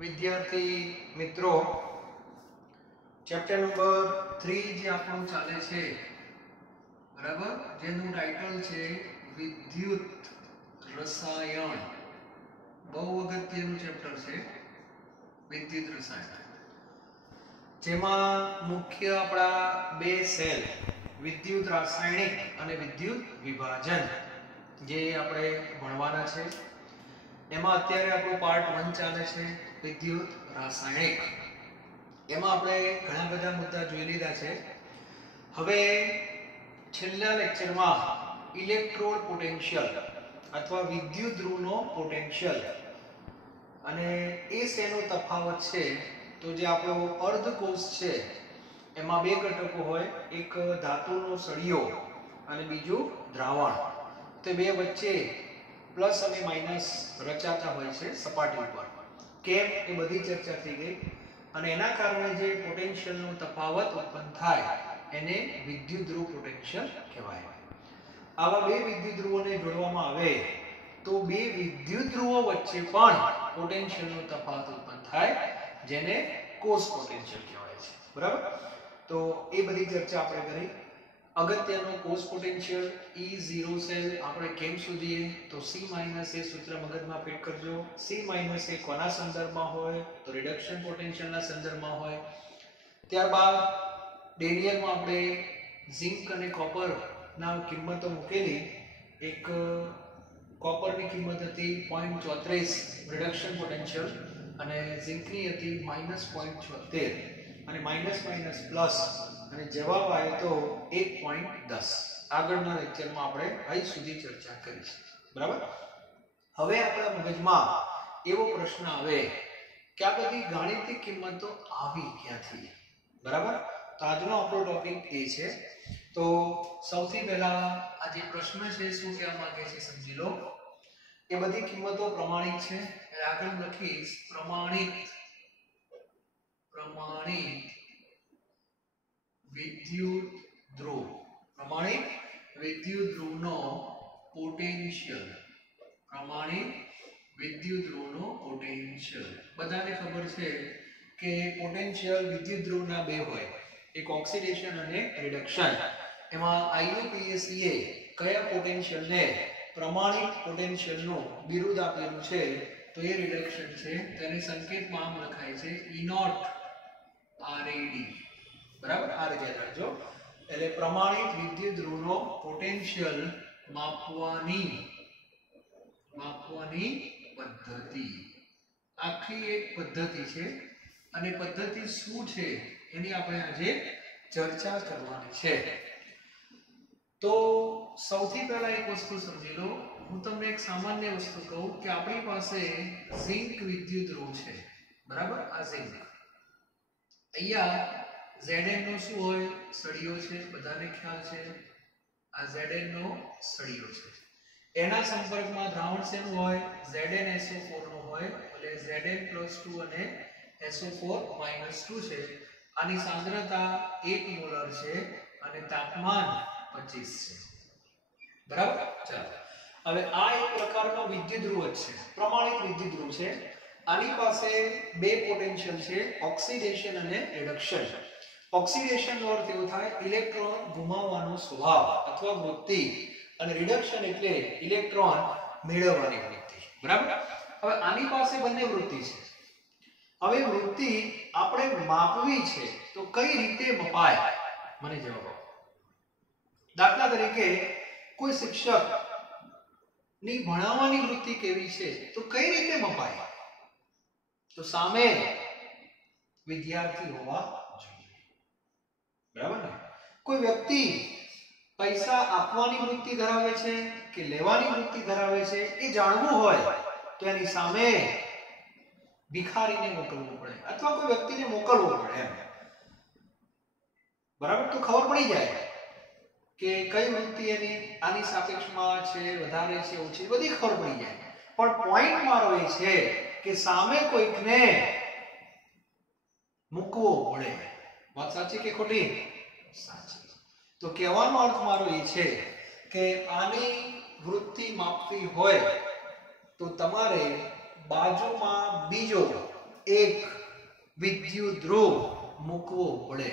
વિદ્યાર્થી મિત્રો chapter number 3 જે આપણું ચાલે છે બરાબર, જેનું ટાઇટલ છે વિદ્યુત રસાયણ. બહુ અગત્યનું ચેપ્ટર છે વિદ્યુત રસાયણ, જેમાં મુખ્ય આપણા બે સેલ વિદ્યુત રાસાયણિક અને વિદ્યુત વિભાજન જે આપણે ભણવાના છે. એમાં અત્યારે આપણું પાર્ટ 1 ચાલે છે વિદ્યુત રાસાયણિક. એમાં આપણે ઘણા બધા મુદ્દા જોઈ લીધા છે. હવે છેલ્લા લેક્ચરમાં ઇલેક્ટ્રોડ પોટેન્શિયલ અથવા વિદ્યુત ધ્રુવનો પોટેન્શિયલ અને એ શેનો તફાવત છે. તો જે આપણો અર્ધકોષ છે એમાં બે ઘટકો હોય, એક ધાતુનો સળિયો અને બીજું દ્રાવણ. તે બે વચ્ચે પ્લસ અને માઇનસ રચાતા હોય છે સપાટી ઉપર. કેમ એ બધી ચર્ચા થઈ ગઈ. અને એના કારણે જે પોટેન્શિયલનો તફાવત ઉત્પન્ન થાય એને વિદ્યુત ધ્રુવ પોટેન્શિયલ કહેવાય. આવા બે વિદ્યુત ધ્રુવોને જોડવામાં આવે તો બે વિદ્યુત ધ્રુવો વચ્ચે પણ પોટેન્શિયલનો તફાવત ઉત્પન્ન થાય, જેને કોસ પોટેન્શિયલ કહેવાય છે. બરાબર, તો એ બધી ચર્ચા આપણે કરી. અગત્યનો કોસ પોટેન્શિયલ E0 સેલ આપણે કેમ શોધીએ? તો C- એ સૂત્ર મગજમાં ફિટ કરજો. C- એ કોના સંદર્ભમાં હોય? તો રિડક્શન પોટેન્શિયલના સંદર્ભમાં હોય. ત્યારબાદ ડેરિયલમાં આપણે ઝિંક અને કોપરના કિંમતો મૂકેલી. એક કોપરની કિંમત હતી 0.34 રિડક્શન પોટેન્શિયલ અને ઝિંકની હતી -0.76 અને માઇનસ માઇનસ પ્લસ અને જવાબ આવ્યો તો 1.10. આગળના લેક્ચરમાં આપણે અહીં સુધી ચર્ચા કરી છે. બરાબર, હવે આપણા મગજમાં એવો પ્રશ્ન આવે કે આ બધી ગાણિતિક કિંમતો આવી ક્યાંથી? બરાબર, તો આજનો આપણો ટોપિક એ છે. તો સૌથી પહેલા આ જે પ્રશ્ન છે શું કહેવા માંગે છે સમજી લો. એ બધી કિંમતો પ્રમાણિત છે. આગળ લખીશ પ્રમાણિત વિદ્યુત ધ્રુવ. પ્રમાણિત વિદ્યુત ધ્રુવનો પોટેન્શિયલ. પ્રમાણિત વિદ્યુત ધ્રુવનો પોટેન્શિયલ. બધાને ખબર છે કે પોટેન્શિયલ વિદ્યુત ધ્રુવના બે હોય, એક ઓક્સિડેશન અને રિડક્શન. એમાં IUPACએ કયા પોટેન્શિયલને પ્રમાણિત પોટેન્શિયલનું બિરુદ આપેલું છે? તો એ રિડક્શન છે. તેને સંકેતમાં આમ લખાય છે E0 RAD. બરાબર, આ રીતે યાદ રાખજો. એટલે પ્રમાણિત વિદ્યુત ધ્રુવનો પોટેન્શિયલ માપવાની પદ્ધતિ. આખી એક પદ્ધતિ છે અને પદ્ધતિ શું છે એની આપણે આજે ચર્ચા કરવાની છે. તો સૌથી પહેલા એક વસ્તુ સમજી લો. હું તમને એક સામાન્ય વસ્તુ કહું કે આપણી પાસે ઝિંક વિદ્યુત ધ્રુવ છે. બરાબર, આ ઝિંક. અહીંયા Zn નો શું હોય? સળિયો છે, બધાને ખ્યાલ છે. આ Zn નો સળિયો છે. એના સંપર્કમાં દ્રાવણ શેનું હોય? ZnSO4 નો હોય. એટલે Zn+2 અને SO4 -2 છે. આની સાંદ્રતા 1 મોલર છે અને તાપમાન 25 છે. બરાબર, ચાલો. હવે આ એક પ્રકારનો વિદ્યુત ધ્રુવ છે, પ્રમાણિત વિદ્યુત ધ્રુવ છે. આની પાસે બે પોટેન્શિયલ છે, ઓક્સિડેશન અને રિડક્શન. ઓક્સિડેશન નો અર્થ એવો થાય ઇલેક્ટ્રોન ગુમાવવાનો સ્વભાવ અથવા વૃત્તિ, અને રિડક્શન એટલે ઇલેક્ટ્રોન મેળવવાની વૃત્તિ. બરાબર, હવે આની પાસે બંને વૃત્તિ છે. હવે વૃત્તિ આપણે માપવી છે તો કઈ રીતે મપાય? મને જવાબ આપો. દાખલા તરીકે કોઈ શિક્ષક ની ભણાવવાની વૃત્તિ કેવી છે તો કઈ રીતે મપાય? તો સામે વિદ્યાર્થી હોવા જોઈએ. બરાબર ને? કોઈ વ્યક્તિ પૈસા આપવાની વૃત્તિ ધરાવે છે કે લેવાની વૃત્તિ ધરાવે છે એ જાણવું હોય તો એની સામે ભિખારીને મોકલવું પડે અથવા કોઈ વ્યક્તિને મોકલવો પડે એમ. બરાબર, તો ખબર પડી જાય કે કઈ વૃત્તિ એની આની સાપેક્ષમાં છે, વધારે છે, ઓછી, બધી ખબર પડી જાય. પણ પોઈન્ટ મારો એ છે કે સામે કોઈકને મૂકવો પડે. વાત સાચી કે ખોટી? સાચી. તો કહેવાનો અર્થ મારો એ છે કે આની વૃત્તિ માપવી હોય તો તમારે બાજુમાં બીજો એક વિદ્યુત ધ્રુવ મૂકવો પડે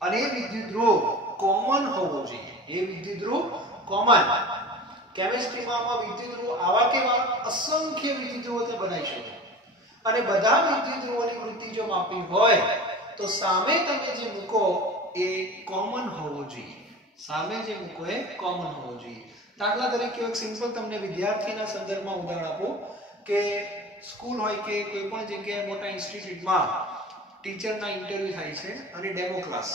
અને એ વિદ્યુત ધ્રુવ કોમન હોવો જોઈએ. એ વિદ્યુત ધ્રુવ કોમન. કેમિસ્ટ્રીમાં આમાં વિદ્યુત ધ્રુવ આવા કેવા અસંખ્ય વિદ્યુત ધ્રુવો તે બનાવી શકો અને બધા વિદ્યુત ધ્રુવોની વૃત્તિ જો માપી હોય તો સામે તમે જે મૂકો એ કોમન હોવો જોઈએ. સામે જે મૂકો એ કોમન હોવો જોઈએ. દાખલા તરીકે એક સિમ્પલ તમને વિદ્યાર્થીના સંદર્ભમાં ઉદાહરણ આપો કે સ્કૂલ હોય કે કોઈ પણ જગ્યાએ મોટા ઇન્સ્ટિટ્યૂટમાં ટીચરના ઇન્ટરવ્યુ થાય છે અને ડેમો ક્લાસ.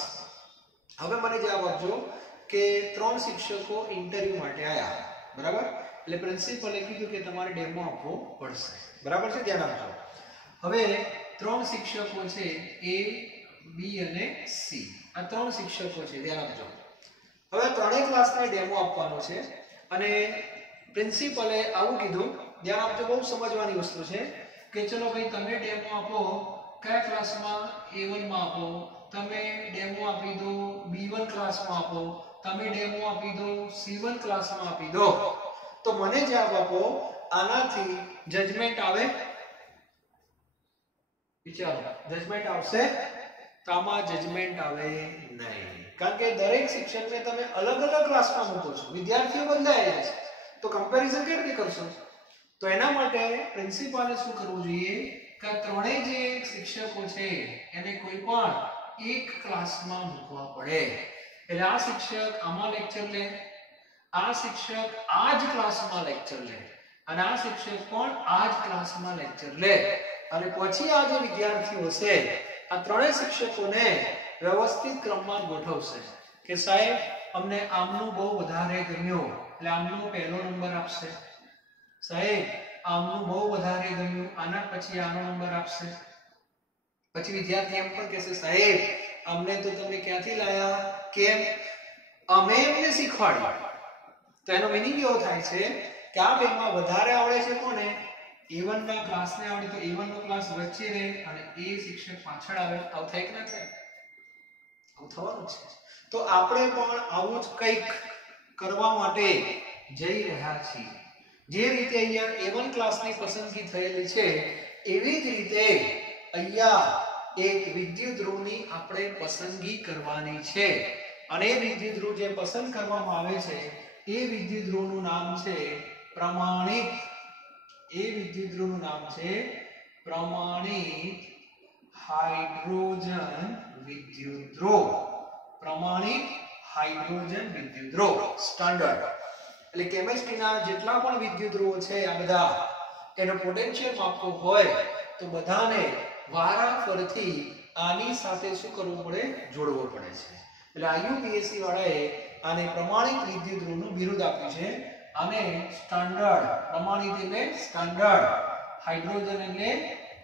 હવે મને જવાબ આપજો કે 3 શિક્ષકો ઇન્ટરવ્યુ માટે આવ્યા, બરાબર? એટલે પ્રિન્સિપલે કીધું કે તમારે ડેમો આપવો પડશે, બરાબર છે? ધ્યાન આપજો. હવે 3 શિક્ષકો છે A, B અને C. આ 3 શિક્ષકો છે, ધ્યાન આપજો. હવે ત્રણેય ક્લાસને ડેમો આપવાનો છે અને પ્રિન્સિપલે આવું કીધું. ધ્યાન આપજો, બહુ સમજવાની વસ્તુ છે કે ચલો ભાઈ તમે ડેમો આપો કયા ક્લાસમાં? A1 માં આપો. તમે ડેમો આપી દો B1 ક્લાસમાં આપો. તમે ડેમો આપી દો C1 ક્લાસમાં આપી દો. તો મને જવાબ આપો આનાથી જજમેન્ટ આવે? વિચારો, જજમેન્ટ આવશે? તો આમાં જજમેન્ટ આવે નહીં, કારણ કે દરેક શિક્ષકને તમે અલગ અલગ ક્લાસમાં મૂકો છો, વિદ્યાર્થીઓ બદલાયા છે, તો કમ્પેરિઝન કેવી રીતે કરશો? તો એના માટે પ્રિન્સિપાલે શું કરવું જોઈએ કે ત્રણેય જે શિક્ષકો છે એને કોઈ પણ એક ક્લાસમાં મૂકવા પડે. એટલે આ શિક્ષક આમાં લેક્ચર લે, આ શિક્ષક આ જ ક્લાસમાં લેક્ચર લે અને આ શિક્ષક પણ આ જ ક્લાસમાં લેક્ચર લે અને પછી આ જે વિદ્યાર્થીઓ છે આ ત્રણેય શિક્ષકોને વ્યવસ્થિત ક્રમમાં ગોઠવશે કે સાહેબ અમને આમનું બહુ વધારે ગમ્યું એટલે આમનો પહેલો નંબર આપશે. સાહેબ આમનું બહુ વધારે ગમ્યું, આના પછી આનો નંબર આપશે. પછી વિદ્યાર્થી એમ પણ કહેશે સાહેબ અમને તો તમે ક્યાંથી લાયા? કેમ? અમે એમને શીખવાડ્યું. તો એનો મીનિંગ એવો થાય છે કે આ બેમાં વધારે આવડે છે કોને? A1 ના ક્લાસને આવડે તો A1 નો ક્લાસ વચ્ચે રહે અને એ શિક્ષક પાછળ આવે. આવું થાય કે ના થાય? આવું થવાનું છે. તો આપણે પણ આવું જ કંઈક કરવા માટે જઈ રહ્યા છીએ. જે રીતે અહીંયા A1 ક્લાસની પસંદગી થયેલી છે એવી જ રીતે અહીંયા એક વિદ્યુત ધ્રુવની આપણે પસંદગી કરવાની છે અને એ વિદ્યુત ધ્રુવ જે પસંદ કરવામાં આવે છે એ વિદ્યુત ધ્રુવનું નામ છે પ્રમાણિત. એ વિદ્યુત ધ્રુવનું નામ છે પ્રમાણિત હાઇડ્રોજન વિદ્યુત ધ્રુવ. પ્રમાણિત હાઇડ્રોજન વિદ્યુત ધ્રુવ, સ્ટાન્ડર્ડ. એટલે કેમિસ્ટ્રીના જેટલા પણ વિદ્યુત ધ્રુવો છે આ બધા એનો પોટેન્શિયલ માપવો હોય તો બધાને વારાફરતી આની સાથે શું કરવું પડે? જોડવો પડે છે. એટલે IUPAC વાળાએ આને પ્રમાણિત વિદ્યુત ધ્રુવનું બિરુદ આપ્યું છે. આને સ્ટાન્ડર્ડ, પ્રમાણિત એટલે સ્ટાન્ડર્ડ, હાઇડ્રોજન એટલે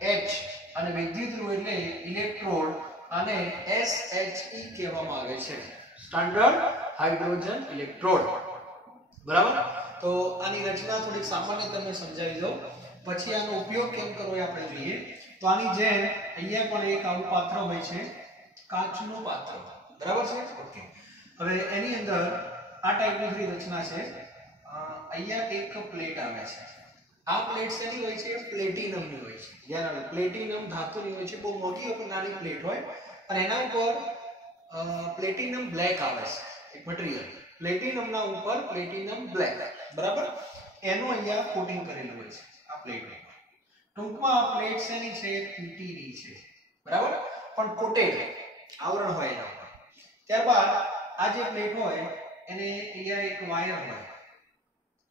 H અને વિદ્યુત ધ્રુવ એટલે ઇલેક્ટ્રોડ, આને SHE કહેવામાં આવે છે. સ્ટાન્ડર્ડ હાઇડ્રોજન ઇલેક્ટ્રોડ, બરાબર? તો આની રચના થોડીક સામાન્ય તમને સમજાવી દઉં, પછી આનો ઉપયોગ કેમ કરવો એ આપણે જોઈએ. તો આની જેમ અહીંયા પણ એક આવું પાત્ર હોય છે, કાચનું પાત્ર, બરાબર છે? ઓકે. હવે એની અંદર આ ટાઈપની રચના છે. અહીંયા એક પ્લેટ આવે છે. આ પ્લેટ શેની હોય છે? પ્લેટિનમની હોય છે. યાદ આવે, પ્લેટિનમ ધાતુની હોય છે, બહુ મોટી અને નાની પ્લેટ હોય અને એના ઉપર પ્લેટિનમ બ્લેક આવે છે, એક મટીરીયલ. પ્લેટિનમના ઉપર પ્લેટિનમ બ્લેક, બરાબર? એનું અહીંયા કોટિંગ કરેલું હોય છે આ પ્લેટ ઉપર. ટૂંકમાં આ પ્લેટ શેની છે? પીટીની છે, બરાબર? પણ કોટેડ આવરણ હોય એના ઉપર. ત્યારબાદ આ જે પ્લેટ હોય એને અહીંયા એક વાયર હોય,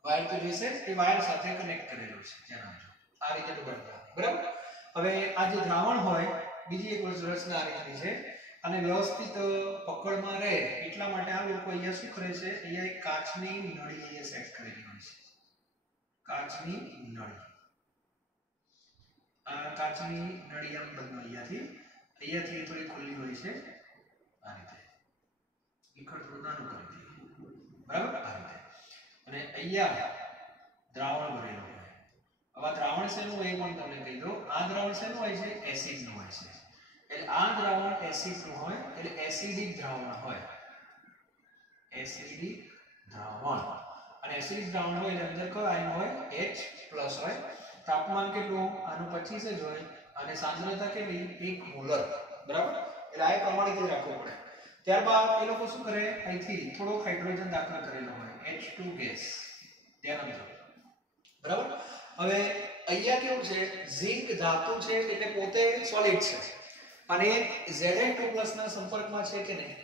વાયર તો જોઈશે, એ વાયર સાથે કનેક્ટ કરેલું છે. જણાવજો આ રીતે બનતા, બરાબર? હવે આ જે દ્રાવણ હોય, બીજી એક રચના આ રીતની છે અને વ્યવસ્થિત પકડમાં રહે એટલા માટે આ લોકો અહીંયા શું કરે છે? અહીંયા એક કાચની નળી અહીંયા સેટ કરેલી હોય છે. કાચની નળી, આ કાચની નળી આમ બંધ અહીંયાથી થોડી ખુલ્લી હોય છે આ રીતે. ઈખડ થોડું નાનું કરી દઈએ, બરાબર? આ રીતે. અને અહીંયા દ્રાવણ ભરેલું હોય. હવે દ્રાવણ શેનું હોય એ પણ તમને કહી દઉં. આ દ્રાવણ શેનું હોય છે? એસિડનું હોય છે. એટલે આ દ્રાવણ એસિડનું હોય એટલે એસિડિક દ્રાવણ હોય. એસિડિક દ્રાવણ. અને એસિડિક દ્રાવણ હોય એટલે અંદર કયો આયન હોય? H+ હોય. તાપમાન કેટલું? આનું 25 જ હોય અને સાંદ્રતા કેટલી 1 મોલર, બરાબર? એટલે આ પ્રમાણિત જ રાખવું પડે. ત્યારબાદ એ લોકો શું કરે, અહીંથી થોડોક હાઇડ્રોજન દાખલ કરેલો હોય, H2 ગેસ, ધ્યાન આપજો, બરાબર? હવે અહીંયા કેવું છે, ઝિંક ધાતુ છે એટલે પોતે સોલિડ છે અને Zn2+ ના સંપર્કમાં છે કે નહીં?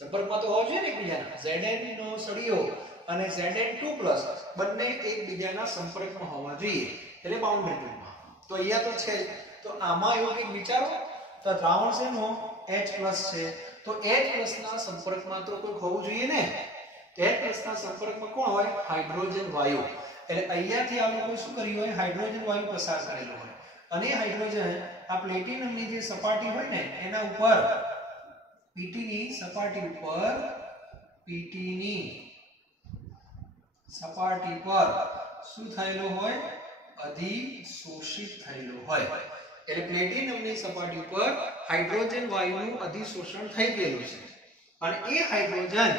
સંપર્કમાં તો હોવો જોઈએ ને એકબીજાના. Zn નો સળિયો અને Zn2+ બંને એકબીજાના સંપર્કમાં હોવા જોઈએ, એટલે બાઉન્ડ્રી ટ્યુબમાં. તો અહીંયા તો છે, તો આમાં એવું કંઈક વિચારો, તો દ્રાવણ છે નો H+ છે, તો H+ ના સંપર્કમાં તો કોઈ હોવું જોઈએ ને. H+ ના સંપર્કમાં કોણ હોય? હાઇડ્રોજન વાયુ. એટલે અહીંયાથી આ લોકો શું કર્યું હોય, હાઇડ્રોજન વાયુ પસાર કરેલો હોય અને હાઇડ્રોજન આ પ્લેટિનમની જે સપાટી હોય ને એના ઉપર પીટીની સપાટી ઉપર શું થયેલો હોય? અધિશોષિત થયેલો હોય. એટલે પ્લેટિનમની સપાટી ઉપર હાઇડ્રોજન વાયુનું અધિશોષણ થઈ ગયેલું છે અને એ હાઇડ્રોજન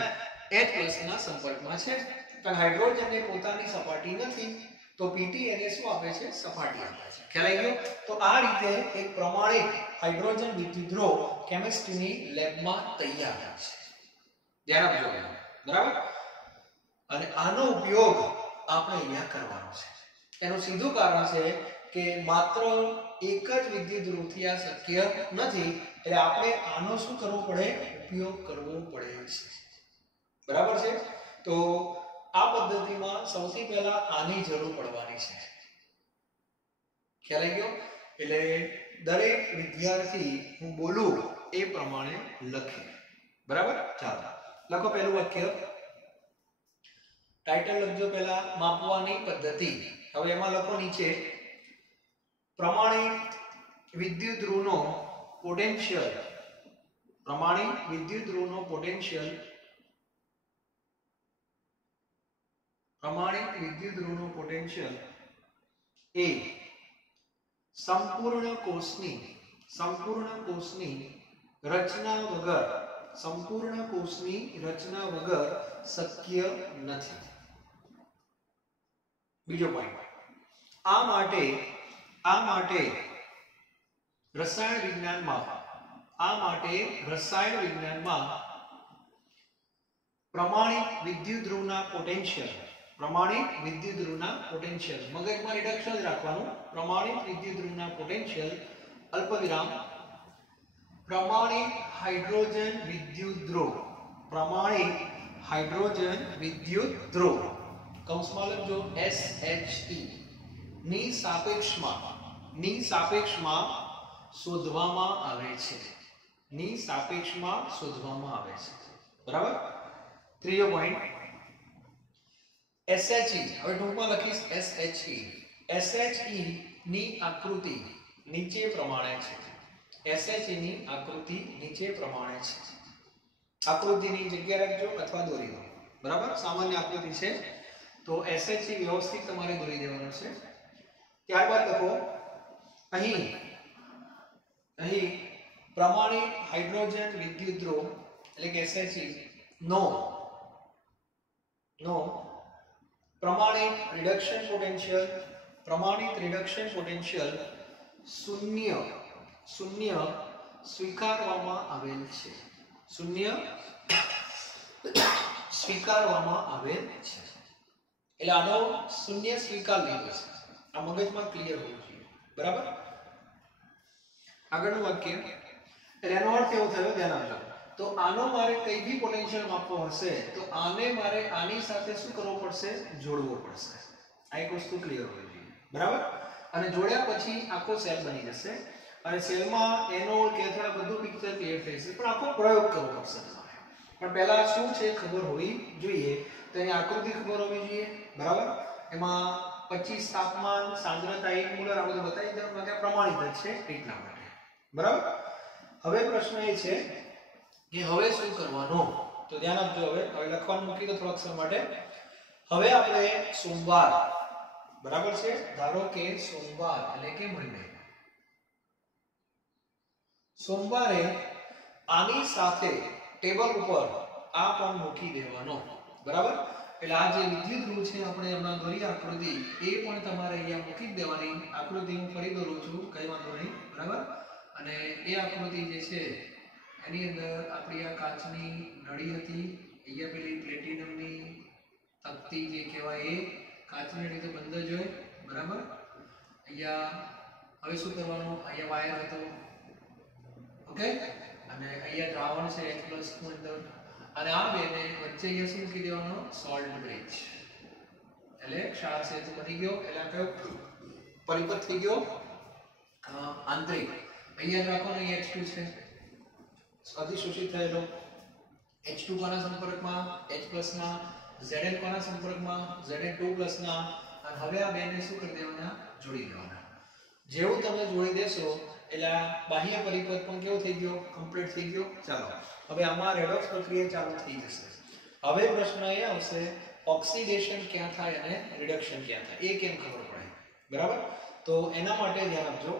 H+ ના સંપર્કમાં છે. પણ હાઇડ્રોજનને પોતાની સપાટી નથી, તો પીટી એને શું આપે છે? સપાટી આપે છે. ખ્યાલ આવી ગયો? તો આ રીતે એક પ્રમાણિત હાઇડ્રોજન વિદ્યુતદ્રવ કેમિસ્ટ્રીની લેબમાં તૈયાર થાય છે. ધ્યાન આપજો, બરાબર? અને આનો ઉપયોગ આપણે અહીંયા કરવાનો છે. એનું સીધું કારણ છે કે માત્ર એક જ વિદ્યુતદ્રવથી આ શક્ય નથી, એટલે આપણે આનો શું કરવો પડે? ઉપયોગ કરવો પડે છે, બરાબર છે? તો આ પદ્ધતિમાં સૌથી પહેલા આની જરૂર પડવાની છે. ખ્યાલ આવી ગયો? એટલે દરેક વિદ્યાર્થી હું બોલું એ પ્રમાણે લખે, બરાબર? ચાલો લખો પહેલું વાક્ય. ટાઇટલ લખજો પહેલા, માપવાની પદ્ધતિ. હવે એમાં લખો નીચે પ્રમાણિત વિદ્યુતધ્રુવનો પોટેન્શિયલ, પ્રમાણિત વિદ્યુતધ્રુવનો પોટેન્શિયલ, પ્રમાણિત વિદ્યુતધ્રુવનો પોટેન્શિયલ એ સંપૂર્ણ કોષની રચના વગર શક્ય નથી. બીજો પોઈન્ટ, આ માટે રસાયણ વિજ્ઞાનમાં પ્રમાણિત વિદ્યુતધ્રુવના પોટેન્શિયલ મગજમાં રિડક્શન જ રાખવાનું. પ્રમાણિત વિદ્યુતધ્રુવના પોટેન્શિયલ અલ્પવિરામ પ્રમાણિત હાઇડ્રોજન વિદ્યુતદ્રવ કૌંસમાં લખજો SHE ની સાપેક્ષમાં શોધવામાં આવે છે. બરાબર? ત્રીજો પોઈન્ટ SHE, હવે ટૂંકમાં લખીશ SHE ની આકૃતિ નીચે પ્રમાણે છે. આકૃતિની જગ્યા રાખજો અથવા દોરી દો, બરાબર? સામાન્ય આકૃતિ છે તો SHE વ્યવસ્થિત તમારે દોરી દેવાનો છે. ત્યારબાદ લખો અહીં પ્રમાણિત હાઇડ્રોજન વિદ્યુતદ્રવ એટલે કે SHE નો પ્રમાણિત રિડક્શન પોટેન્શિયલ શૂન્ય સ્વીકારવામાં આવેલ છે. એટલે આનો શૂન્ય સ્વીકાર લીધો છે. આ મગજમાં ક્લિયર હોવું જોઈએ, બરાબર? આગળનું વાક્ય, એટલે એનો અર્થ એવો થયો, ધ્યાન આપજો. તો આનો મારે કઈ બી પોટેન્શિયલ માપવો હશે તો આને મારે આની સાથે શું કરવો પડશે? જોડવો પડશે. આ એક વસ્તુ ક્લિયર હોવી જોઈએ, બરાબર? અને જોડ્યા પછી આખો સેલ બની જશે અને સેલમાં એનોડ કેથોડ બધું પિક્ચર ક્લિયર થઈ જશે, પણ આખો પ્રયોગ કરવો પડશે તમારે. પણ પહેલા શું છે ખબર હોવી જોઈએ. તો એની આકૃતિ ખબર હોવી જોઈએ, બરાબર? એમાં 25 તાપમાન, સાંદ્રતા 1 મોલર, આ બધું બતાવી દેવાનું કે પ્રમાણિત છે એટલા માટે, બરાબર? હવે પ્રશ્ન એ છે કે હવે શું કરવાનું? તો ધ્યાન આપજો. હવે લખવાનું મૂકી દો થોડાક સમય માટે. હવે આપણે સોમવાર, બરાબર છે? ધારો કે સોમવાર એટલે કે મંડે, સોમવારે આની સાથે ટેબલ ઉપર આ પણ મૂકી દેવાનો, બરાબર? એટલે આ જે વિદ્યુત ધ્રુવ છે આપણે હમણાં દોરી આકૃતિ એ પણ તમારે અહીંયા મૂકી જ દેવાની. આકૃતિ હું ફરી દોરું છું, કઈ વાંધો નહીં, બરાબર. અને એ આકૃતિ જે છે એની અંદર આપણી આ કાચની નળી હતી, અહીંયા પેલી પ્લેટિનમની તકતી જે કહેવાય એ કાચની નળી તો બંધ જ હોય, બરાબર. અહીંયા હવે શું કરવાનું, અહીંયા વાયર હતો, ઓકે, અને અહીંયા દ્રાવણ છે H+ નું અંદર, અને આ બેને વચ્ચે અહીંયા શું મૂકી દેવાનો, સોલ્ટ બ્રિજ. એટલે ક્ષાર સેતુ બની ગયો. એટલે આ કયો પરિપથ થઈ ગયો, આંતરિક. અહીંયા રાખવાનો H2 છે અધિશોષિત થયેલો. H2 કોના સંપર્કમાં, H+ માં. Zn કોના સંપર્કમાં, Zn2+ ના. અને હવે આ બેને શું કરી દેવાના, જોડી દેવાના. જેવું તમે જોડી દેશો એટલે બાહ્ય પરિપથ પણ કેવો થઈ ગયો, કમ્પ્લીટ થઈ ગયો. ચાલો હવે આમાં રેડોક્સ પ્રક્રિયા ચાલુ થઈ જશે. હવે પ્રશ્ન એ આવશે ઓક્સિડેશન ક્યાં થાય અને રિડક્શન ક્યાં થાય, એ કેમ ખબર પડે, બરાબર. તો એના માટે ધ્યાન આપજો,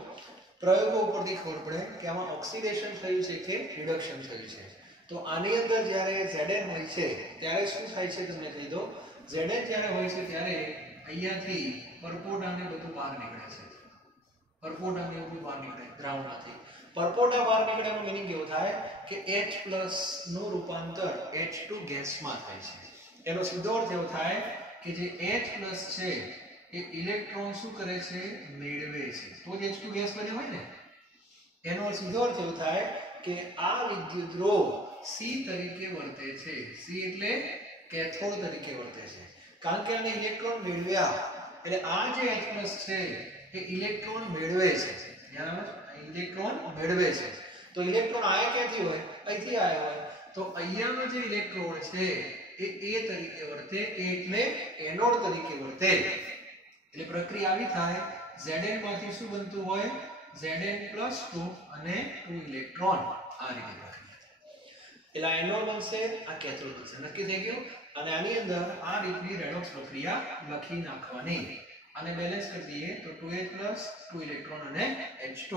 પ્રયોગો ઉપરથી ખબર પડે કે આમાં ઓક્સિડેશન થયું છે કે રિડક્શન થયું છે. તો આની અંદર જ્યારે Zn હોય છે ત્યારે શું થાય છે તમને કહી દો. Zn જ્યારે હોય છે ત્યારે અહીંયાથી પરપોટાને બધું બહાર નીકળે છે. પરપોટાને બધું બહાર નીકળે દ્રાવણમાંથી. પરપોટા બહાર નીકળેનો મીનિંગ કેવો થાય કે H+ નું રૂપાંતર H2 ગેસમાં થાય છે. એનો સીધો અર્થ એવો થાય કે જે H+ છે એ ઇલેક્ટ્રોન શું કરે છે, મેળવે છે. તો જ H2 ગેસ બન્યો હોય ને. એનો સીધો અર્થ એવો થાય કે આ વિદ્યુત ધ્રુવ C તરીકે વર્તે છે. C એટલે કેથોડ તરીકે વર્તે છે, કારણ કે આને ઇલેક્ટ્રોન મેળવ્યા. એટલે આ જે H+ છે એ ઇલેક્ટ્રોન મેળવે છે. ધ્યાન આપો, ઇલેક્ટ્રોન મેળવે છે. તો ઇલેક્ટ્રોન આયા ક્યાંથી હોય, અહીંથી આયા હોય. તો અહીંયાનો જે ઇલેક્ટ્રોન છે એ A તરીકે વર્તે, એટલે એનોડ તરીકે વર્તે. એટલે પ્રક્રિયા આવી થાય, Zn માંથી શું બનતું હોય, Zn+2 અને 2 ઇલેક્ટ્રોન. આ રીતે પ્રક્રિયા થાય. એટલે એનોડ બનશે, આ કેથોડ બનશે. નક્કી થઈ ગયું. અને આની અંદર આ રીતની રેડોક્સ પ્રક્રિયા લખી નાખવાની. અને બેલેન્સ કરી દઈએ તો 2H+, 2 ઇલેક્ટ્રોન અને H2.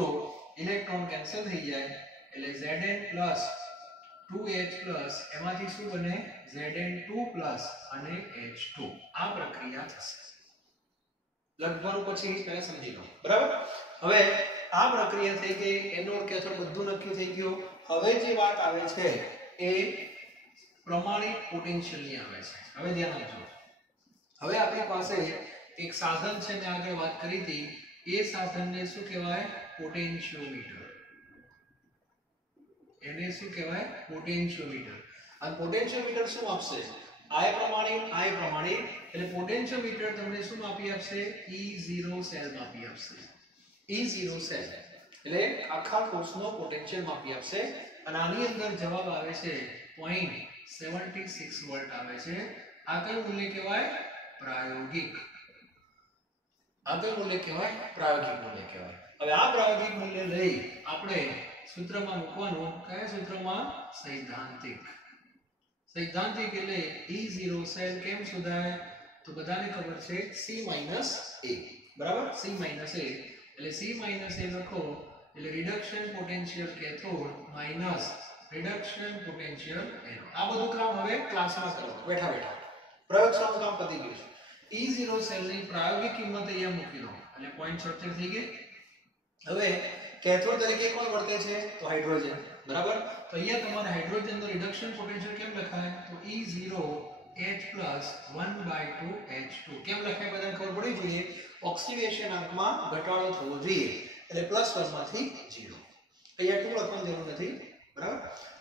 ઇલેક્ટ્રોન કેન્સલ થઈ જાય એટલે Zn+2H+ એમાંથી શું બને, Zn2+ અને H2. આ પ્રક્રિયા થશે. લખવાનું પછી પહેલા સમજી લો, બરાબર. હવે આ પ્રક્રિયા થઈ ગઈ, એનોડ કેથોડ બધું નક્કી થઈ ગયું. હવે જે વાત આવે છે એ પ્રમાણિત પોટેન્શિયલની આવે છે. હવે ધ્યાન આપજો. હવે આપણી પાસે એક સાધન છે, મેં આગળ વાત કરી હતી. એ સાધનને શું કહેવાય, પોટેન્શિયોમીટર. એને શું કહેવાય, પોટેન્શિયોમીટર. અને પોટેન્શિયોમીટર શું આપશે, I પ્રમાણિત, I પ્રમાણિત. એટલે પોટેન્શિયોમીટર તમને શું માપી આપશે, E0 સેલ માપી આપશે. E0 સેલ એટલે આખા કોષનો પોટેન્શિયલ માપી આપશે. અને આની અંદર જવાબ આવે છે 0.76 વોલ્ટ આવે છે. આ કયું મૂલ્ય કહેવાય, પ્રાયોગિક. આ કયું મૂલ્ય કહેવાય, પ્રાયોગિક મૂલ્ય કહેવાય. હવે આ પ્રાયોગિક મૂલ્ય લઈ આપણે સૂત્રમાં મૂકવાનું. કયા સૂત્રમાં, સૈદ્ધાંતિક. સૈદ્ધાંતિક એટલે E0 સેલ કેમ શોધાય, તો બધાને ખબર છે C - A, બરાબર. C - A એટલે C - A લખો એટલે reduction potential cathode minus reduction potential anode. આ બધું કામ હવે ક્લાસમાં કરો, બેઠા બેઠા. પ્રયોગશાળાનું કામ પતી ગયું છે. E0 સેલની પ્રાયોગિક કિંમત અહીંયા મૂકી દો એટલે 0.76 થઈ ગઈ. હવે કેથોડ તરીકે કોણ વર્તે છે, તો હાઇડ્રોજન, બરાબર. તો અહીંયા તમારે હાઇડ્રોજનનો રિડક્શન પોટેન્શિયલ કેમ લખાય, તો E0H+1/2H2. કેમ લખાય બધાને ખબર પડી જોઈએ. ઓક્સિડેશન આંકમાં ઘટાડો થવો જોઈએ એટલે +1 માંથી 0. અહીંયા 2 લખવાની જરૂર નથી, બરાબર.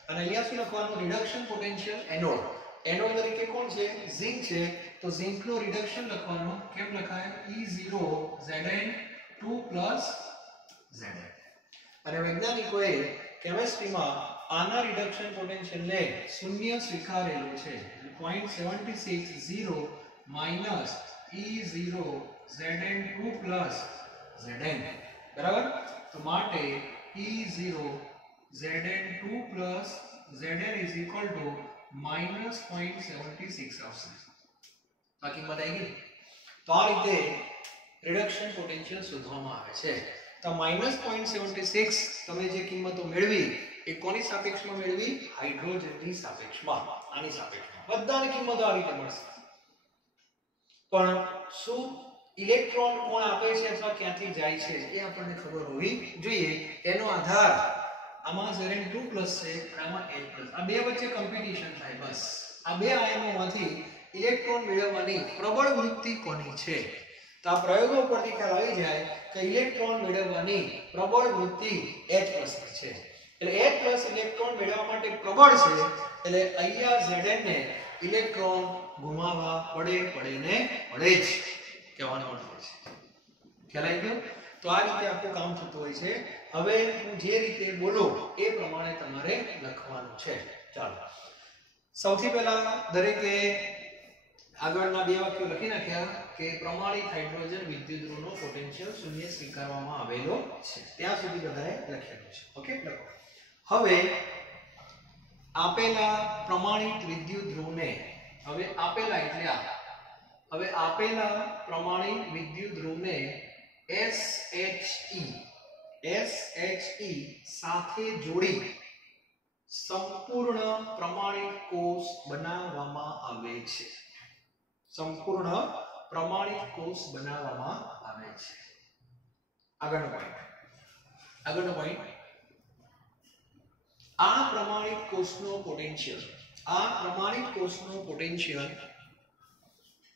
અને અહીંયા શું લખવાનું, રિડક્શન પોટેન્શિયલ એનોડ. એનોડ તરીકે કોણ છે, ઝિંક છે. તો ઝિંકનો રિડક્શન લખવાનું કેમ લખાય, E0Zn2 Zn. અને વૈજ્ઞાનિકોએ કેમિસ્ટ્રીમાં આના રિડક્શન પોટેન્શિયલને શૂન્ય સ્વીકારેલો છે. 0.760 માઈનસ E0Zn2 Zn, બરાબર. તો માટે E0Zn2 Zn is equal to -0.76 આવશે. આ કિંમત આવી ગઈ. તો આ રીતે રિડક્શન પોટેન્શિયલ શોધવામાં આવે છે. તો -0.76 તમે જે કિંમતો મેળવી એ કોની સાપેક્ષમાં મેળવી, હાઇડ્રોજનની સાપેક્ષમાં. આની સાપેક્ષમાં બધાની કિંમતો આ રીતે મળશે. પણ શું ઇલેક્ટ્રોન કોણ આપે છે અથવા ક્યાંથી જાય છે એ આપણને ખબર હોવી જોઈએ. એનો આધાર આમાં Zn2+ છે અને આમાં H+. આ બે વચ્ચે કોમ્પિટિશન થાય. બસ આ બે આયનોમાંથી ઇલેક્ટ્રોન મેળવવાની પ્રબળ વૃત્તિ કોની છે. તો આ પ્રયોગો પરથી ખ્યાલ આવી જાય કે ઇલેક્ટ્રોન મેળવવાની પ્રબળ વૃત્તિ H+ છે. એટલે H+ ઇલેક્ટ્રોન મેળવવા માટે પ્રબળ છે. એટલે અહીંયા Zn ને ઇલેક્ટ્રોન ગુમાવવા પડે જ કહેવાનો અર્થ છે. ખ્યાલ આવી ગયો? તો આ રીતે આખું કામ થતું હોય છે. હવે હું જે રીતે બોલું એ પ્રમાણે તમારે લખવાનું છે. ચાલો સૌથી પહેલા દરેકે આગળના બે વાક્યો લખી નાખ્યા કે પ્રમાણિત હાઇડ્રોજન વિદ્યુત ધ્રુવનો પોટેન્શિયલ શૂન્ય સ્વીકારવામાં આવેલો છે. ત્યાં સુધી બધાએ લખેલું છે. ઓકે, લખો. હવે આપેલા પ્રમાણિત વિદ્યુત ધ્રુવને આપેલા પ્રમાણિત વિદ્યુત ધ્રુવને SHE સાથે જોડી સંપૂર્ણ પ્રમાણિત કોષ બનાવવામાં આવે છે. સંપૂર્ણ પ્રમાણિત કોષ બનાવવામાં આવે છે. આગળનો પોઈન્ટ આ પ્રમાણિત કોષનો પોટેન્શિયલ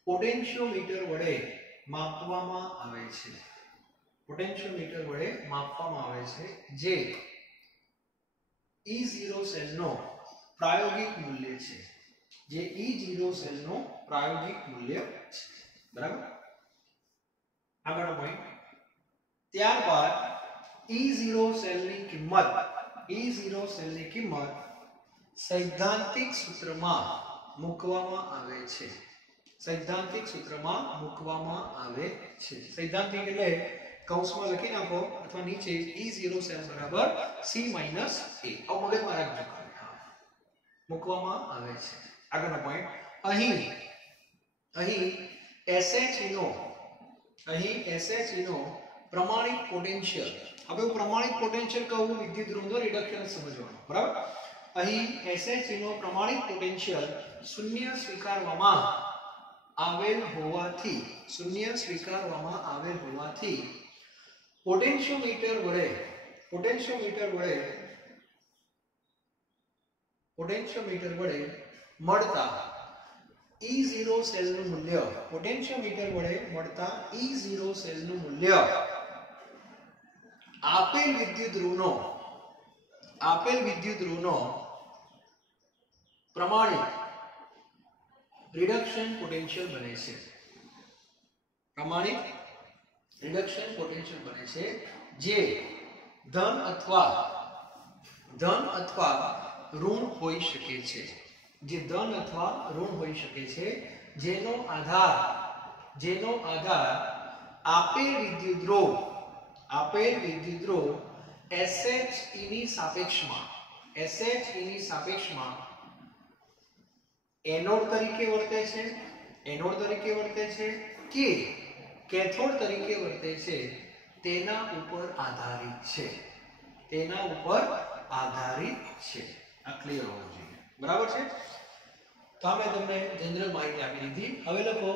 પોટેન્શિયોમીટર વડે માપવામાં આવે છે. જે E0 સેલનો પ્રાયોગિક મૂલ્ય છે. બરાબર? આગળનો પોઈન્ટ. ત્યારબાદ E0 સેલની કિંમત સૈદ્ધાંતિક સૂત્રમાં મૂકવામાં આવે છે. સૈદ્ધાંતિક એટલે કૌંસમાં લખી નાખો અથવા નીચે E0 સેલ બરાબર C - A. આવું મગજમાં રાખજો. મૂકવામાં આવે છે. આગળનો પોઈન્ટ. અહીં SHE નો પ્રમાણિત પોટેન્શિયલ. હવે હું પ્રમાણિત પોટેન્શિયલ કહું વિદ્યુત ધ્રુવનો રિડક્શન સમજવાનું. બરાબર? અહીં SHE નો પ્રમાણિત પોટેન્શિયલ શૂન્ય સ્વીકારવામાં આવેલ હોવાથી પોટેન્શિયોમીટર વડે મળતા E0 સેલનું મૂલ્ય આપેલ વિદ્યુત ધ્રુવનો પ્રમાણિત રિડક્શન પોટેન્શિયલ બને છે. જે ધન અથવા ઋણ હોઈ શકે છે. જેનો આધાર આપેલ વિદ્યુત ધ્રુવ SHE ની સાપેક્ષમાં એનોડ તરીકે વર્તે છે કે કેથોડ તરીકે વર્તે છે તેના ઉપર આધારિત છે. આ ક્લિયર હોવું જોઈએ. બરાબર છે? તો અમે તમને જનરલ માહિતી આપી દીધી. હવે લખો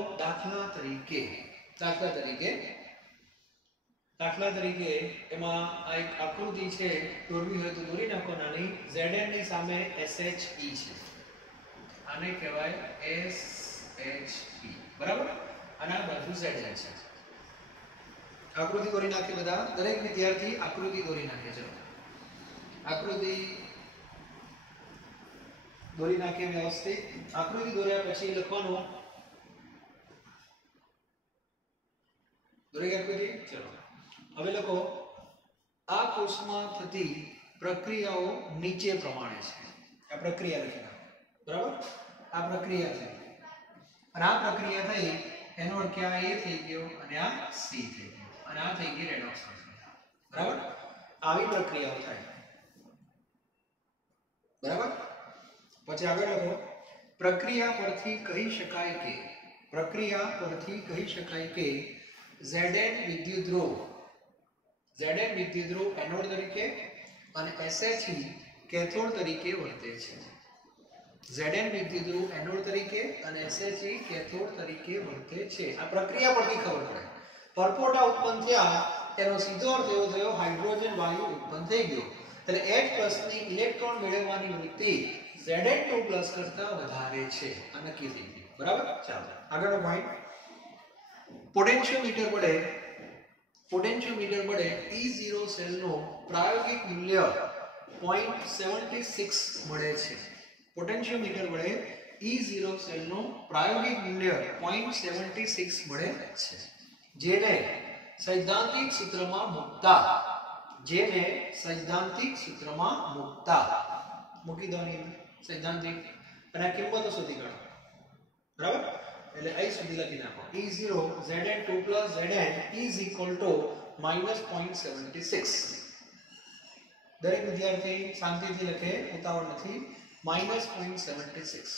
દાખલા તરીકે એમાં આ એક આકૃતિ છે. દોરવી હોય તો દોરી નાખો. નાની Zn ની સામે SHE છે. આને કહેવાય SHE. બરાબર? અને આ બાજુ Zn છે. આકૃતિ દોરી નાખી. બધા દરેક વિદ્યાર્થી આકૃતિ દોરી નાખે છે. આકૃતિ દોરી નાખી વ્યવસ્થિત. આકૃતિ દોર્યા પછી લખવાનું. દોરી આકૃતિ. ચલો હવે લખો. આ કોષમાં થતી પ્રક્રિયાઓ નીચે પ્રમાણે છે. આ પ્રક્રિયા લખી નાખો. બરાબર? આ પ્રક્રિયા છે અને આ પ્રક્રિયા થઈ એનો અર્થ કે આ A થઈ ગયો અને આ C થઈ ગયો અને આ થઈ ગઈ રેડોક્સ પ્રક્રિયા. બરાબર? આવી પ્રક્રિયાઓ થાય. બરાબર? પછી આગળ લખો. પ્રક્રિયા પરથી કહી શકાય કે Zn વિદ્યુત ધ્રુવ એનોડ તરીકે અને SHE કેથોડ તરીકે વર્તે છે. Zn વિદ્યુત ધ્રુવ એનોડ તરીકે અને SHE કેથોડ તરીકે વર્તે છે. આ પ્રક્રિયા પરથી ખબર પડે. પરપોટા ઉત્પન્ન થયા તેનો સીધો અર્થ એવો થયો હાઇડ્રોજન વાયુ ઉત્પન્ન થઈ ગયો. એટલે H+ ની ઇલેક્ટ્રોન મેળવવાની વૃત્તિ Zn2+ કરતા વધારે છે. આ નક્કી થઈ ગયું. બરાબર? ચાલો આગળનો પોઈન્ટ. પોટેન્શિયોમીટર વડે E0 સેલનું પ્રાયોગિક મૂલ્ય 0.76 મળે છે. પોટેન્શિયોમીટર વડે E0 સેલનું પ્રાયોગિક મૂલ્ય 0.76 મળે છે. જેને સૈદ્ધાંતિક સૂત્રમાં મૂકતા મૂકી દો ની સૈદ્ધાંતિક અને કિંમતો શોધી કાઢો. બરાબર? એટલે અહીં સુધી લખી નાખો. E0 Zn2 + Zn is equal to -0.76. દરેક વિદ્યાર્થી શાંતિથી લખે, ઉતાવળ નથી. -0.76.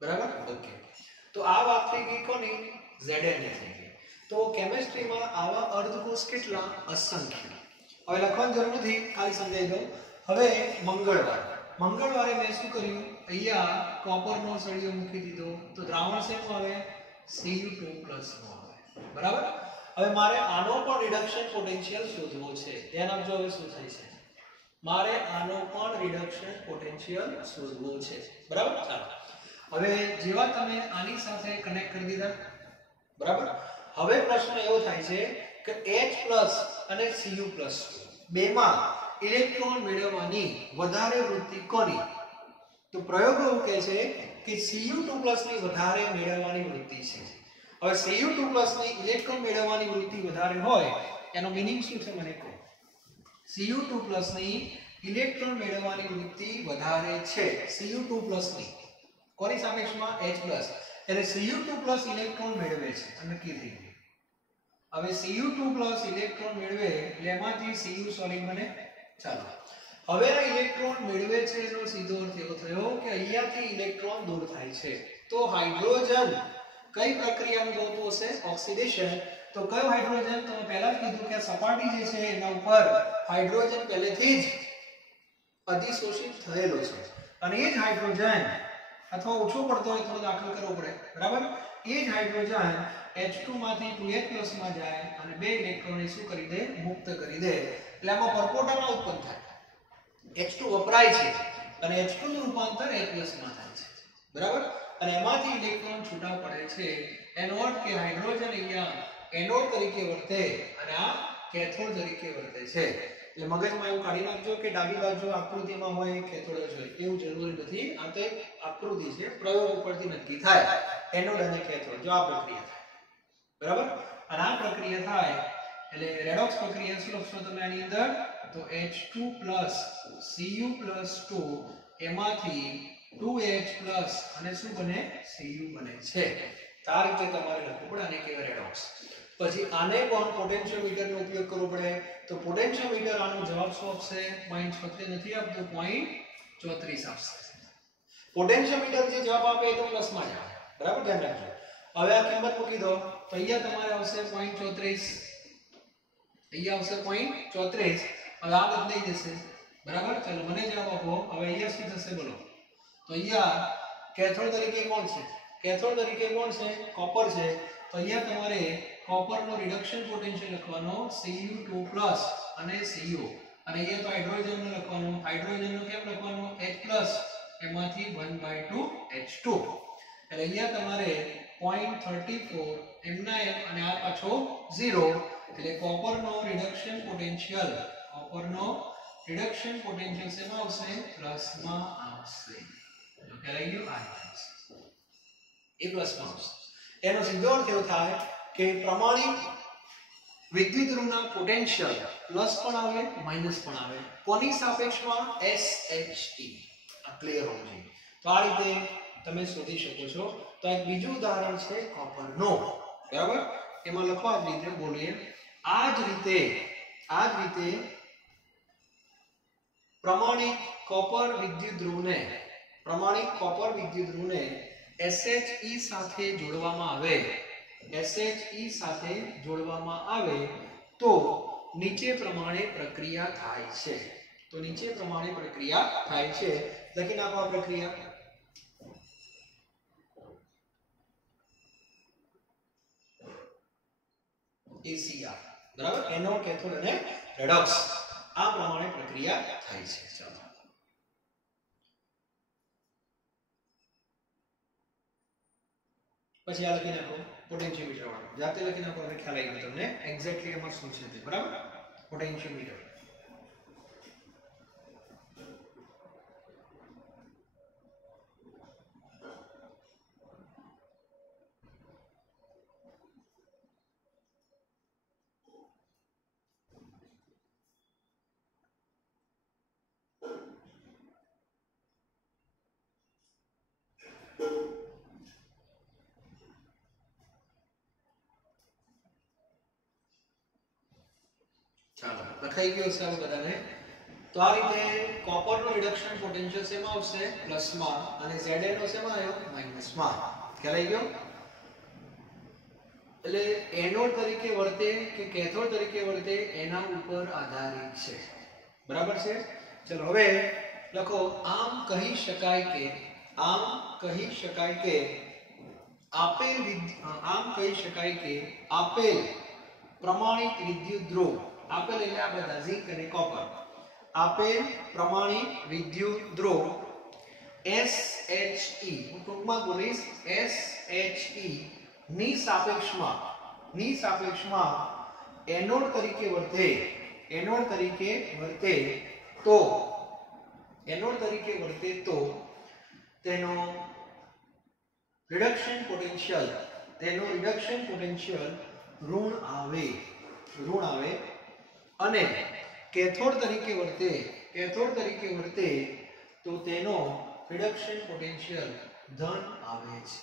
બરાબર? ઓકે. તો આ વાત થઈ ગઈ કોની? Zn ની થઈ ગઈ. તો કેમિસ્ટ્રીમાં આવા અર્ધકોષ કેટલા? અસંખ્ય. હવે લખવાની જરૂર નથી, ખાલી સમજાવી દઉં. હવે મંગળવારે મેં શું કર્યું? અહીંયા કોપરનો સળિયો મૂકી દીધો. તો દ્રાવણ શેનું આવે? Cu2+ નો આવે. બરાબર? હવે મારે આનો પણ રિડક્શન પોટેન્શિયલ શોધવો છે. ધ્યાન આપજો હવે શું થાય છે. મારે આનો પણ રિડક્શન પોટેન્શિયલ શોધવો છે. બરાબર? ચાલો. હવે જેવા તમે આની સાથે કનેક્ટ કરી દીધા, બરાબર? હવે પ્રશ્ન એવો થાય છે કે H+ અને Cu+ બેમાં ઇલેક્ટ્રોન મેળવવાની વધારે વૃત્તિ કોની? તો પ્રયોગો એવું કહે છે કે Cu2+ ની વધારે મેળવવાની વૃત્તિ છે. હવે Cu2+ ની ઇલેક્ટ્રોન મેળવવાની વૃત્તિ વધારે હોય એનો મીનિંગ શું છે મને કહો. Cu2+ ની ઇલેક્ટ્રોન મેળવવાની વૃત્તિ વધારે છે. Cu2+ ની કોની સાપેક્ષમાં? H+. એટલે Cu2+ ઇલેક્ટ્રોન મેળવે છે. નક્કી થઈ ગયું. હવે Cu2+ ઇલેક્ટ્રોન મેળવે એટલે એમાંથી Cu સોલિડ બને. ચાલો. હવે આ ઇલેક્ટ્રોન મેળવે છે એનો સીધો અર્થ એવો થયો કે અહીંયાથી ઇલેક્ટ્રોન દૂર થાય છે. તો હાઇડ્રોજન કઈ પ્રક્રિયાનું થતું હશે? ઓક્સિડેશન. તો કયો હાઇડ્રોજન? તો પહેલા જ કીધું કે સપાટી જે છે એના ઉપર હાઇડ્રોજન પહેલેથી જ અધિશોષિત થયેલો છે. અને એ જ હાઇડ્રોજન અથવા ઓછો પડતો હોય થોડો દાખલ કરવો પડે. બરાબર? એ જ હાઇડ્રોજન H2 માંથી 2H+ માં જાય અને બે ઇલેક્ટ્રોનને શું કરી દે? મુક્ત કરી દે. એટલે આમાં પરપોટામાં ઉત્પન્ન થાય. H2 વપરાય છે અને H2 નું રૂપાંતર H+ માં થાય છે. બરાબર? અને એમાંથી ઇલેક્ટ્રોન છૂટા પડે છે. એનો અર્થ કે હાઇડ્રોજન અહીંયા એનોડ તરીકે વર્તે અને આ કેથોડ તરીકે વર્તે છે. એટલે મગજમાં એવું કાઢી નાખજો કે ડાબી બાજુ આકૃતિમાં હોય કેથોડ જ હોય એવું જરૂરી નથી. આ તો એક આકૃતિ છે, પ્રયોગ ઉપરથી નક્કી થાય એનોડ અને કેથોડ. જો આ પ્રક્રિયા થાય, બરાબર? અને આ પ્રક્રિયા થાય એટલે રેડોક્સ પ્રક્રિયા શું લખશો તમે આની અંદર? તો H2+ Cu+2 એમાંથી 2H+ અને શું બને? Cu બને છે. આ રીતે તમારે લખવું પડે. આને કહેવાય રેડોક્સ. પછી આને પણ પોટેન્શિયોમીટરનો ઉપયોગ કરવો પડે. તો પોટેન્શિયોમીટર આનો જવાબ શું આપશે? 0.36 નથી આપતું, 0.34 આપશે. પોટેન્શિયોમીટર જે જવાબ આપે એ તો પ્લસમાં જ આવે. બરાબર? ધ્યાન રાખજો. હવે આ કિંમત મૂકી દો તો અહીંયા તમારે આવશે 0.34. અહીંયા આવશે 0.34. હવે આ બદલાઈ જશે. બરાબર? ચલો મને જવાબ આપો. હવે અહીંયા શું થશે બોલો? તો અહીંયા કેથોડ તરીકે કોણ છે? કેથોડ તરીકે કોણ છે? કોપર છે. તો અહીંયા તમારે કોપરનો રિડક્શન પોટેન્શિયલ લખવાનો Cu2+ અને Cu. અને અહીંયા તો હાઇડ્રોજનનો લખવાનો. હાઇડ્રોજનનો કેમ લખવાનો? H+ એમાંથી 1/2 H2. એટલે અહીંયા તમારે 0.34 એમના એમ અને આ પાછો 0. એટલે કોપરનો રિડક્શન પોટેન્શિયલ શેમાં આવશે? પ્લસમાં આવશે. જો કહેવાય ગયું આ આવશે. એ પ્લસમાં આવશે. એનો સીધો અર્થ એવો થાય કે પ્રમાણિત વિદ્યુત ધ્રુવના પોટેન્શિયલ પ્લસ પણ આવે માઈનસ પણ આવે. કોની સાપેક્ષમાં? SHE. આ ક્લિયર હોવું જોઈએ. તો આ રીતે તમે શોધી શકો છો. તો એક બીજું ઉદાહરણ છે કોપરનો. બરાબર? એમાં લખવા જ રીતે બોલીએ આ જ રીતે પ્રમાણિત કોપર વિદ્યુત ધ્રુવને પ્રમાણિત કોપર વિદ્યુતઋણને SHE સાથે જોડવામાં આવે, SHE સાથે જોડવામાં આવે તો નીચે પ્રમાણે પ્રક્રિયા થાય છે, તો નીચે પ્રમાણે પ્રક્રિયા થાય છે. લખી નાખો આ પ્રક્રિયા. ACR બરાબર, એનોડ કેથોડ અને રેડોક્સ, આ પ્રમાણે પ્રક્રિયા થાય છે. ચાલો પછી આ લખી નાખો પોટેન્શિયોમીટર વાળું, જાતે લખી નાખો એટલે ખ્યાલ આવી ગયો તમને એક્ઝેક્ટલી એમાં શું છે તે. બરાબર, પોટેન્શિયોમીટર. ચાલો લખાઈ ગયો છે આ બધાને. તો આ રીતે કોપરનો રિડક્શન પોટેન્શિયલ શેમાં આવશે? પ્લસમાં, અને Zn નો શેમાં આવ્યો? માઈનસમાં. ખ્યાલ આવી ગયો? એટલે એનોડ તરીકે વર્તે કે કેથોડ તરીકે વર્તે એના ઉપર આધારિત છે. બરાબર છે. ચલો હવે લખો, આમ કહી શકાય કે આપેલ પ્રમાણિત વિદ્યુત ધ્રુવ, આપેલ એટલે આ બધા ઝિંક અને કોપર, આપેલ પ્રમાણિત વિદ્યુત ધ્રુવ SHE, હું ટૂંકમાં બોલીશ SHE ની સાપેક્ષમાં એનોડ તરીકે વર્તે તો તેનો રિડક્શન પોટેન્શિયલ ઋણ આવે, અને કેથોડ તરીકે વર્તે તો તેનો રિડક્શન પોટેન્શિયલ ધન આવે છે.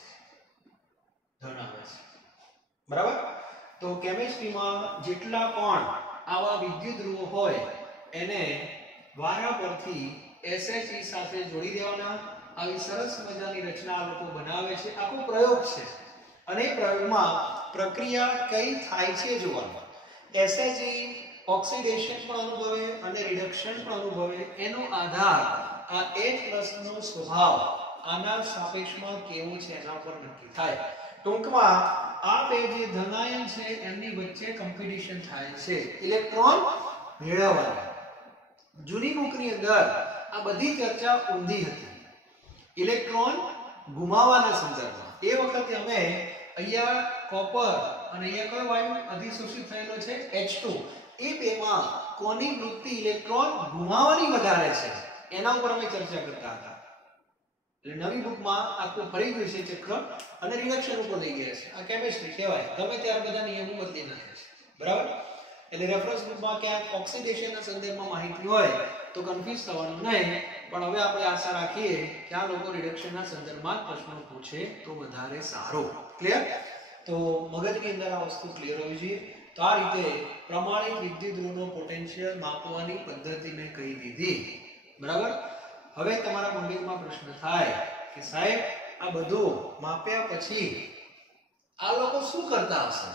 બરાબર. તો કેમિસ્ટ્રીમાં જેટલા પણ આવા વિદ્યુત ધ્રુવો હોય એને વારા પરથી SHE સાથે જોડી દેવાના. આવી સરસ મજાની રચના આ લોકો બનાવે છે. આખો પ્રયોગ છે, અને એ પ્રયોગમાં પ્રક્રિયા કઈ થાય છે જોવાનું. SHE ઓક્સિડેશન પણ અનુભવે અને રિડક્શન પણ અનુભવે. એનો આધાર આ H+ નો સ્વભાવ આના સાપેક્ષમાં કેવો છે એના પર નક્કી થાય. ટૂંકમાં આ બે જે ધનાયન છે એમની વચ્ચે કોમ્પિટિશન થાય છે ઇલેક્ટ્રોન મેળવવાની. જૂની બુકની અંદર આ બધી ચર્ચા ઊંધી હતી ઇલેક્ટ્રોન ગુમાવવાના સંદર્ભમાં. એ વખતે અમે અહીંયા કોપર અને અહીંયા કયો વાયુ અધિશોષિત થયેલો છે? H2. એ બેમાં કોની વૃત્તિ ઇલેક્ટ્રોન ગુમાવવાની વધારે છે એના ઉપર અમે ચર્ચા કરતા હતા. એટલે નવી બુકમાં આખું ફરી ગયું છે ચક્ર, અને રિડક્શન ઉપર લઈ ગયા છે. આ કેમિસ્ટ્રી કહેવાય, ગમે ત્યારે બધા નિયમો બદલી નાખે છે. બરાબર. એટલે રેફરન્સ બુકમાં ક્યાંક ઓક્સિડેશનના સંદર્ભમાં માહિતી હોય તો કન્ફ્યુઝ થવાનું નહીં. પણ હવે આપણે આશા રાખીએ કે આ લોકો રિડક્શનના સંદર્ભમાં પ્રશ્નો પૂછે તો વધારે સારું. ક્લિયર? તો મગજની અંદર આ વસ્તુ ક્લિયર હોવી જોઈએ. તો આ રીતે પ્રમાણિત વિદ્યુત ધ્રુવનો પોટેન્શિયલ માપવાની પદ્ધતિ મેં કહી દીધી. બરાબર. હવે તમારા મગજમાં પ્રશ્ન થાય કે સાહેબ આ બધું માપ્યા પછી આ લોકો શું કરતા હશે?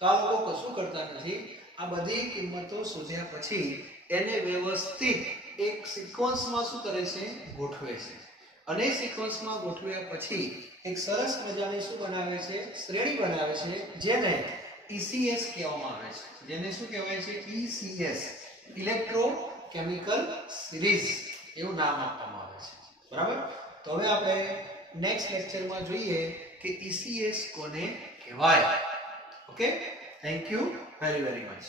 તો આ લોકો કશું કરતા નથી. આ બધી કિંમતો શોધ્યા પછી એને વ્યવસ્થિત એક સિક્વન્સમાં શું કરે છે? ગોઠવે છે. અને સિક્વન્સમાં ગોઠવ્યા પછી એક સરસ મજાની શું બનાવે છે? શ્રેણી બનાવે છે, જેને ECS કહેવામાં આવે છે. જેને શું કહેવાય છે? ECS, ઇલેક્ટ્રોકેમિકલ સિરીઝ એવું નામ આપવામાં આવે છે. બરાબર. તો હવે આપણે નેક્સ્ટ લેક્ચરમાં જોઈએ કે ECS કોને કહેવાય. Okay, thank you very much.